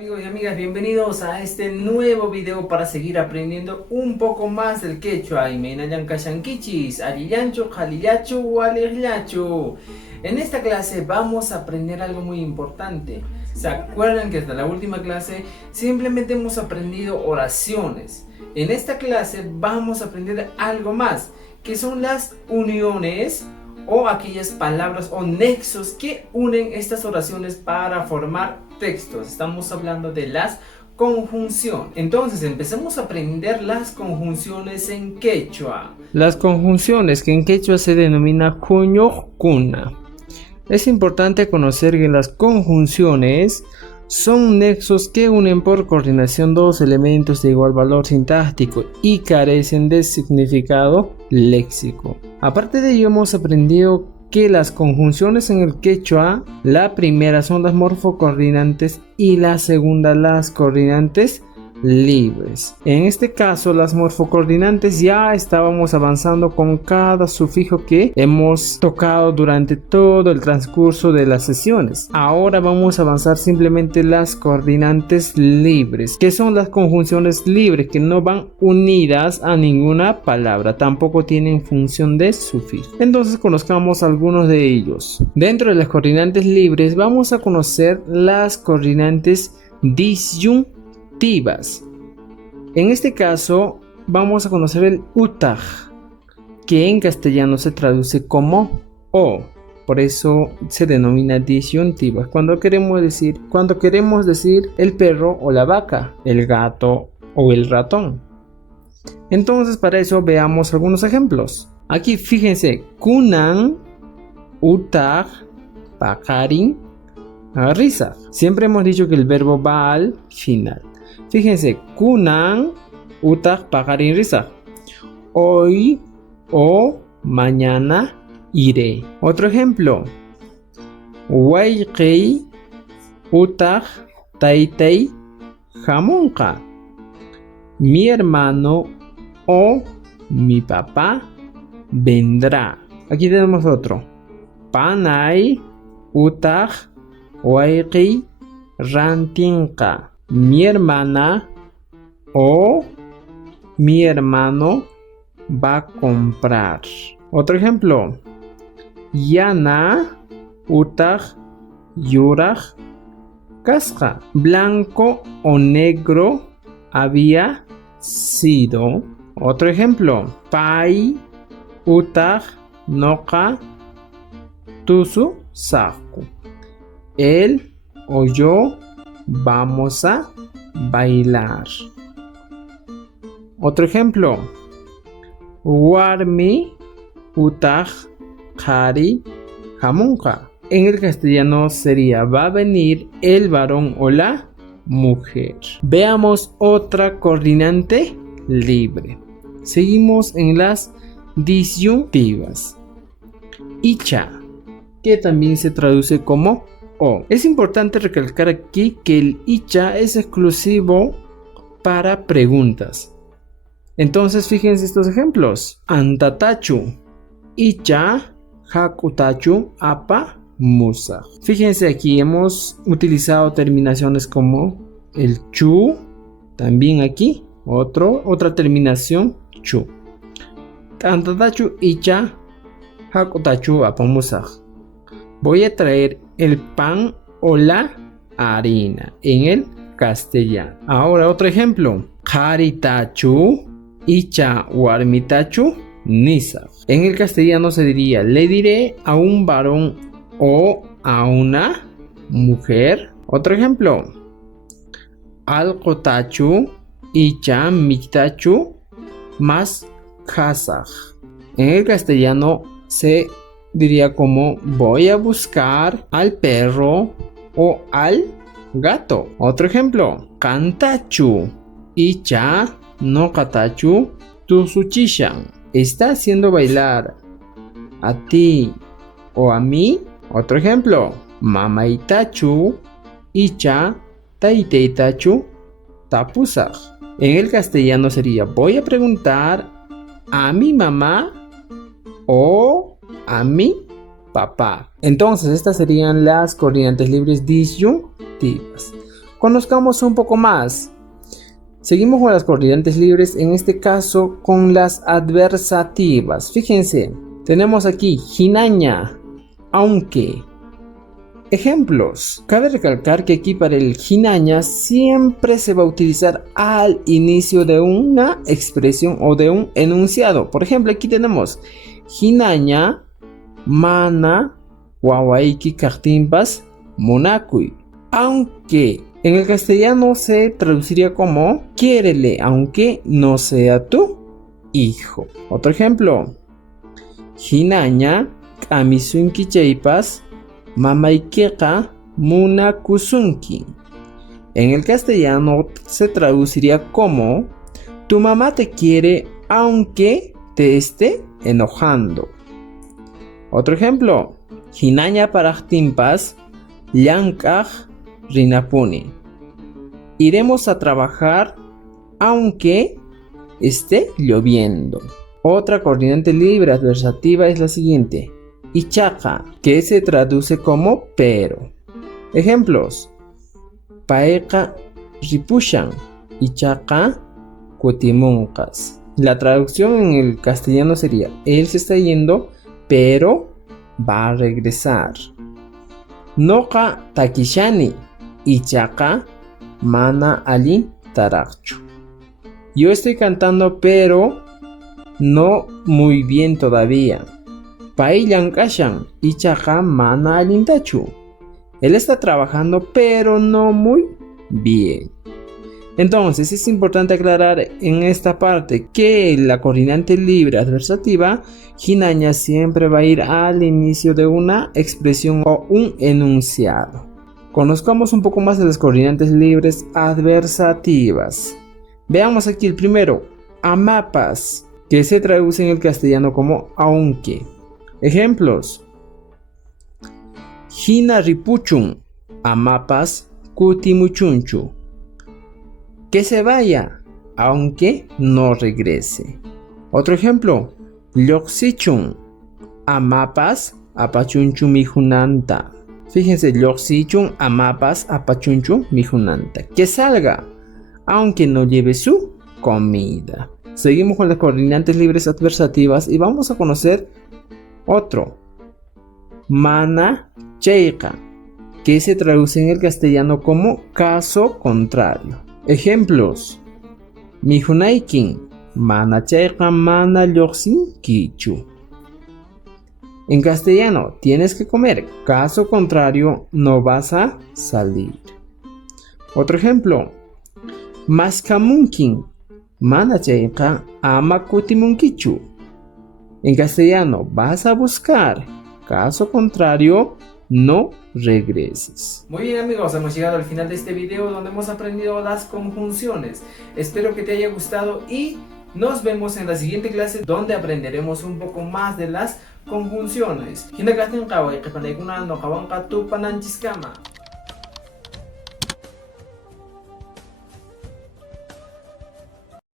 amigos y amigas, bienvenidos a este nuevo video para seguir aprendiendo un poco más del quechua. Imenayan kashankichis, arillancho, jalillacho o alirllacho. En esta clase vamos a aprender algo muy importante. ¿Se acuerdan que hasta la última clase simplemente hemos aprendido oraciones? En esta clase vamos a aprender algo más, que son las uniones o aquellas palabras o nexos que unen estas oraciones para formar textos. Estamos hablando de las conjunciones. Entonces empecemos a aprender las conjunciones en quechua. Las conjunciones, que en quechua se denomina cuño-cuna. Es importante conocer que las conjunciones son nexos que unen por coordinación dos elementos de igual valor sintáctico y carecen de significado léxico. Aparte de ello, hemos aprendido que las conjunciones en el quechua, la primera son las morfocoordinantes y la segunda las coordinantes libres. En este caso, las morfocoordinantes ya estábamos avanzando con cada sufijo que hemos tocado durante todo el transcurso de las sesiones. Ahora vamos a avanzar simplemente las coordinantes libres, que son las conjunciones libres que no van unidas a ninguna palabra, tampoco tienen función de sufijo. Entonces conozcamos algunos de ellos. Dentro de las coordinantes libres vamos a conocer las coordinantes disyuntivas. En este caso vamos a conocer el utag, que en castellano se traduce como o, por eso se denomina disyuntivas. Cuando queremos decir el perro o la vaca, el gato o el ratón. Entonces, para eso veamos algunos ejemplos. Aquí fíjense: kunan, utag, pakarin, risa. Siempre hemos dicho que el verbo va al final. Fíjense: kunan, utag, pakarin, risa. Hoy o mañana iré. Otro ejemplo: wayqi, utag, taytay, hamunqa. Mi hermano o mi papá vendrá. Aquí tenemos otro: panay, utag, wayqi, rantinqa. Mi hermana o mi hermano va a comprar. Otro ejemplo: yana, utag, yurag, kasqa. Blanco o negro había sido. Otro ejemplo: pay, utag, noqa, tusu, saku. Él o yo vamos a bailar. Otro ejemplo: warmi, utag, qhari, hamunqa. En el castellano sería: va a venir el varón o la mujer. Veamos otra coordinante libre. Seguimos en las disyuntivas. Icha, que también se traduce como o. Es importante recalcar aquí que el icha es exclusivo para preguntas. Entonces fíjense estos ejemplos: antatachu, icha, hakutachu, apa, musa. Fíjense, aquí hemos utilizado terminaciones como el chu. También aquí otra terminación, chu. Antatachu, icha, hakutachu, apa, musa. Voy a traer el pan o la harina en el castellano. Ahora otro ejemplo: qaritachu, icha, warmitachu, nisa. En el castellano se diría: le diré a un varón o a una mujer. Otro ejemplo: alqotachu, icha, miktachu, más kasaj. En el castellano se diría como: voy a buscar al perro o al gato. Otro ejemplo: kantachu, icha, no katachu, tusuchishan. ¿Está haciendo bailar a ti o a mí? Otro ejemplo: mamaitachu, icha, taiteitachu, tapusaj. En el castellano sería: voy a preguntar a mi mamá o a mi papá. Entonces estas serían las coordinantes libres disyuntivas. Conozcamos un poco más. Seguimos con las coordinantes libres, en este caso con las adversativas. Fíjense, tenemos aquí hinaña, aunque. Ejemplos. Cabe recalcar que aquí para el hinaña siempre se va a utilizar al inicio de una expresión o de un enunciado. Por ejemplo, aquí tenemos hinaña, mana, wawaiki kartimpas, monakui. Aunque en el castellano se traduciría como quiérele aunque no sea tu hijo. Otro ejemplo. Hinaña, kamisunki chaypas, mamaikeka munakusunki. En el castellano se traduciría como tu mamá te quiere aunque te esté enojando. Otro ejemplo. Hinaña parajtimpas, llankaj rinapuni. Iremos a trabajar aunque esté lloviendo. Otra coordinante libre adversativa es la siguiente. Ichaqa, que se traduce como pero. Ejemplos. Paeqa ripushan, ichaqa kutimunqas. La traducción en el castellano sería: él se está yendo, pero va a regresar. Noqa takishani, ichaqa mana alin taraqchu. Yo estoy cantando, pero no muy bien todavía. Pai llankashan, ichaqa mana alintachu. Él está trabajando, pero no muy bien. Entonces es importante aclarar en esta parte que la coordinante libre adversativa hinaña siempre va a ir al inicio de una expresión o un enunciado. Conozcamos un poco más de las coordinantes libres adversativas. Veamos aquí el primero, amapas, que se traduce en el castellano como aunque. Ejemplos. Hina ripuchun, amapas kutimuchunchu. Que se vaya, aunque no regrese. Otro ejemplo. Lloxichun, amapas apachunchu mijunanta. Fíjense, lloxichun, amapas apachunchu mijunanta. Que salga, aunque no lleve su comida. Seguimos con las coordinantes libres adversativas y vamos a conocer otro. Mana cheiqa, que se traduce en el castellano como caso contrario. Ejemplos. Mijunaikin, mana chayqa mana lluqsinkichu. En castellano, tienes que comer, caso contrario, no vas a salir. Otro ejemplo. Maskamunkin, mana chayqa ama kutimunkichu. En castellano, vas a buscar, caso contrario, no regreses. Muy bien amigos, hemos llegado al final de este video donde hemos aprendido las conjunciones. Espero que te haya gustado y nos vemos en la siguiente clase donde aprenderemos un poco más de las conjunciones.